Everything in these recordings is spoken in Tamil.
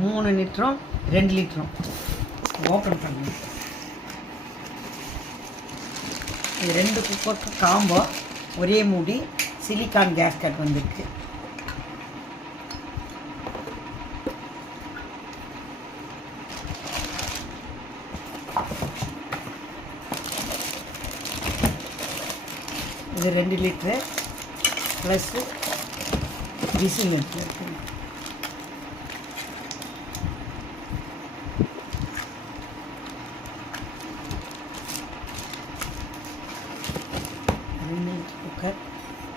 3 லிட்டரும் 2 லிட்டரும் ஓப்பன் பண்ணி இது 2 குக்கருக்கு காம்போ ஒரே மூடி சிலிக்கான் கேஸ்கட் வந்துருக்கு. இது 2 லிட்ரு ப்ளஸ்ஸு விசில் இருக்குது. குக்கர்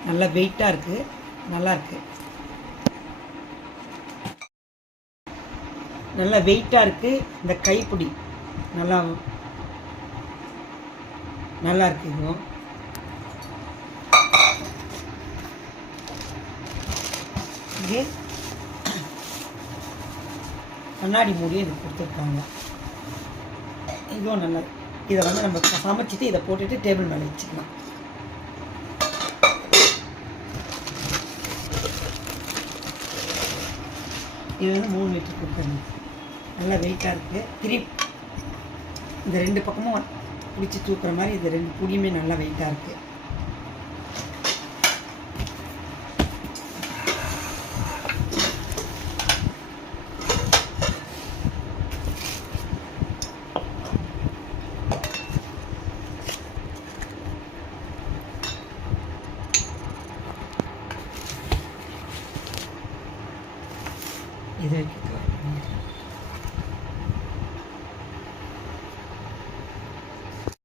நல்லா வெயிட்டாக இருக்குது, நல்லாயிருக்கு. நல்லா வெயிட்டாக இருக்குது. இந்த கைப்பிடி நல்லா இருக்கு. இதுவும் இங்கே கண்ணாடி மூடியும் இது கொடுத்துருக்காங்க. இதுவும் நல்லா. இதை வந்து நம்ம சமைச்சிட்டு இதை போட்டுட்டு டேபிள் மேலே வச்சுக்கலாம். இது வந்து 3 லிட்டர் குக்கர் நல்லா வெயிட்டாக இருக்குது. இந்த 2 பக்கமும் பிடிச்சி தூக்குற மாதிரி இது 2 புடியுமே நல்லா வெயிட்டாக இருக்குது. இது